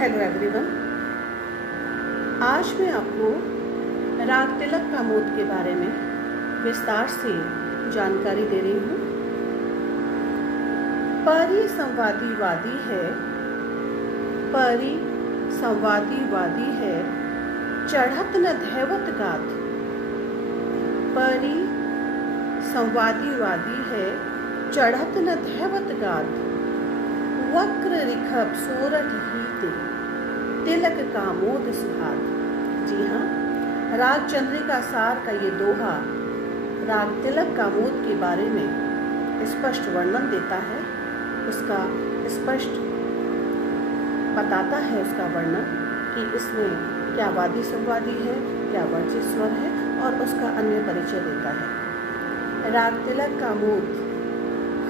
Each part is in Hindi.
Hello everyone. आज मैं आपको राग तिलक कामोद के बारे में विस्तार से जानकारी दे रही हूँ। परी संवादी वादी है, परी संवादी वादी है, चढ़त न धैवत गात। परी संवादी वादी है, चढ़त न धैवत गात। वक्र रिखब सोरठ हीते, तिलक कामोद सुहाग। जी हाँ, राग चंद्रिका सार का ये दोहा राग तिलक कामोद के बारे में स्पष्ट वर्णन देता है, उसका स्पष्ट बताता है उसका वर्णन कि इसमें क्या वादी संवादी है, क्या वर्जित स्वर है और उसका अन्य परिचय देता है। राग तिलक कामोद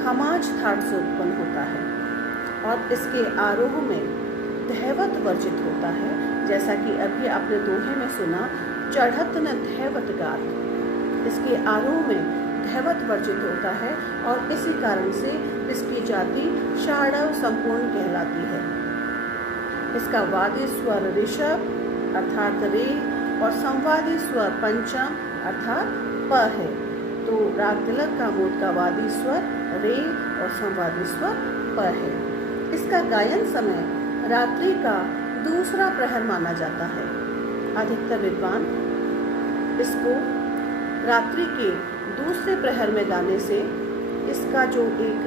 खमाज थाट से उत्पन्न होता है और इसके आरोह में धैवत वर्जित होता है, जैसा कि अभी आपने दोहे में सुना, चढ़त न धैवत गात। इसके आरोह में धैवत वर्जित होता है और इसी कारण से इसकी जाति षाडव संपूर्ण कहलाती है। इसका वादी स्वर ऋषभ अर्थात रे और संवादी स्वर पंचम अर्थात प है। तो राग तिलक कामोद का वादी स्वर रे और संवादी स्वर प है। इसका गायन समय रात्रि का दूसरा प्रहर माना जाता है। अधिकतर विद्वान इसको रात्रि के दूसरे प्रहर में गाने से इसका जो एक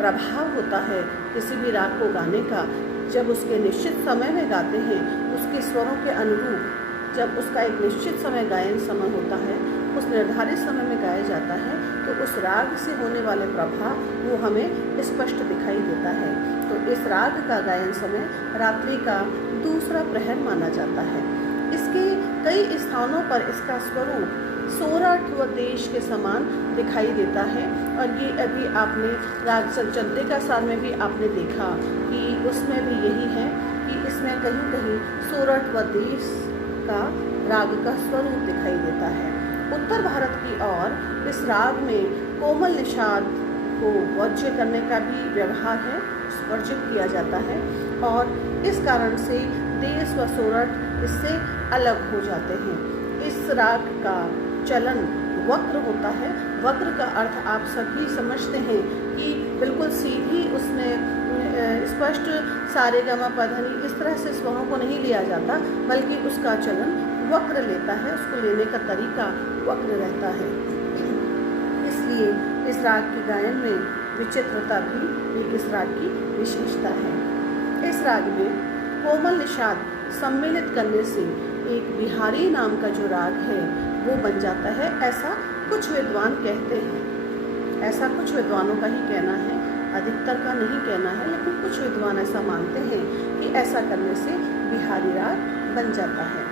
प्रभाव होता है किसी भी राग को गाने का, जब उसके निश्चित समय में गाते हैं उसके स्वरों के अनुरूप जब उसका एक निश्चित समय गायन समय होता है, उस निर्धारित समय में गाया जाता है, तो उस राग से होने वाले प्रभाव वो हमें स्पष्ट दिखाई देता है। तो इस राग का गायन समय रात्रि का दूसरा प्रहर माना जाता है। इसके कई स्थानों पर इसका स्वरूप सोरठ व देश के समान दिखाई देता है और ये अभी आपने राग चंद्रिका सार में भी आपने देखा कि उसमें भी यही है कि इसमें कहीं कहीं सोरठ व देश का राग का स्वरूप दिखाई देता है। उत्तर भारत की ओर इस राग में कोमल निषाद को वर्ज्य करने का भी व्यवहार है, वर्जित किया जाता है और इस कारण से देश व सोरठ इससे अलग हो जाते हैं। इस राग का चलन वक्र होता है। वक्र का अर्थ आप सभी समझते हैं कि बिल्कुल सीधी उसमें स्पष्ट सारे गमा पधनी इस तरह से स्वरों को नहीं लिया जाता, बल्कि उसका चलन वक्र लेता है, उसको लेने का तरीका वक्र रहता है। इसलिए इस राग के गायन में विचित्रता भी एक इस राग की विशेषता है। इस राग में कोमल निषाद सम्मिलित करने से एक बिहारी नाम का जो राग है वो बन जाता है, ऐसा कुछ विद्वान कहते हैं। ऐसा कुछ विद्वानों का ही कहना है, अधिकतर का नहीं कहना है, लेकिन कुछ विद्वान ऐसा मानते हैं कि ऐसा करने से बिहारी राग बन जाता है।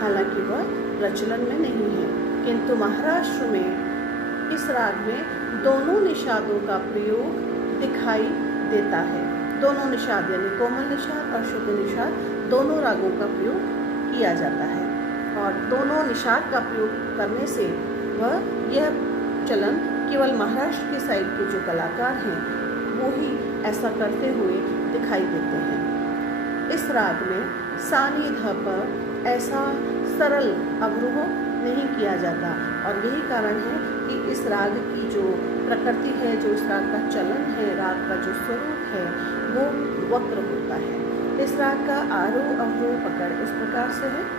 हालांकि वह प्रचलन में नहीं है, किंतु महाराष्ट्र में इस राग में दोनों निषादों का प्रयोग दिखाई देता है। दोनों निषाद यानी कोमल निषाद और शुद्ध निषाद दोनों रागों का प्रयोग किया जाता है और दोनों निषाद का प्रयोग करने से वह यह चलन केवल महाराष्ट्र के साइड के जो कलाकार हैं वो ही ऐसा करते हुए दिखाई देते हैं। इस राग में सानी ध पर ऐसा सरल अवरोह नहीं किया जाता और यही कारण है कि इस राग की जो प्रकृति है, जो इस राग का चलन है, राग का जो स्वरूप है वो वक्र होता है। इस राग का आरोह अवरोह पकड़ इस प्रकार से है।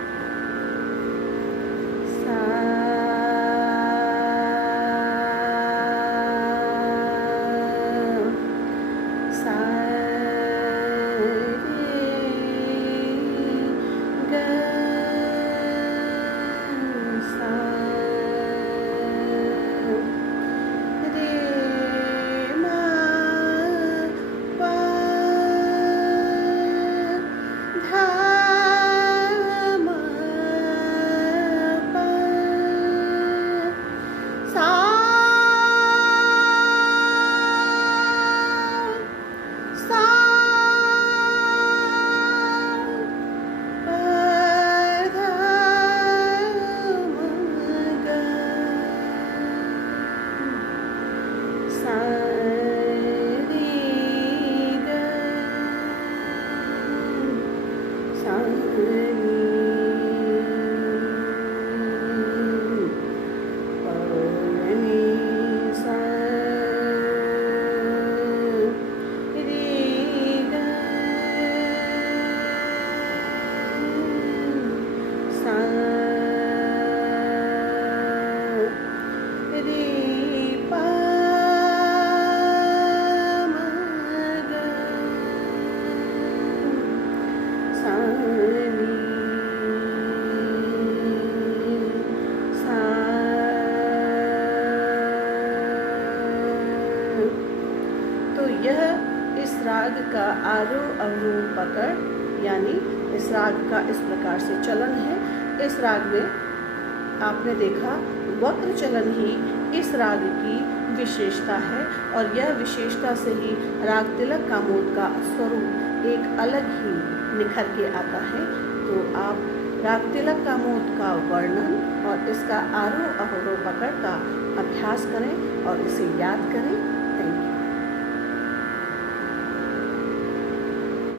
राग का आरोह अवरोह पकड़, यानी इस राग का इस प्रकार से चलन है। इस राग में आपने देखा वक्र चलन ही इस राग की विशेषता है और यह विशेषता से ही राग तिलक कामोद का स्वरूप एक अलग ही निखर के आता है। तो आप राग तिलक कामोद का वर्णन और इसका आरोह अवरोह पकड़ का अभ्यास करें और इसे याद करें।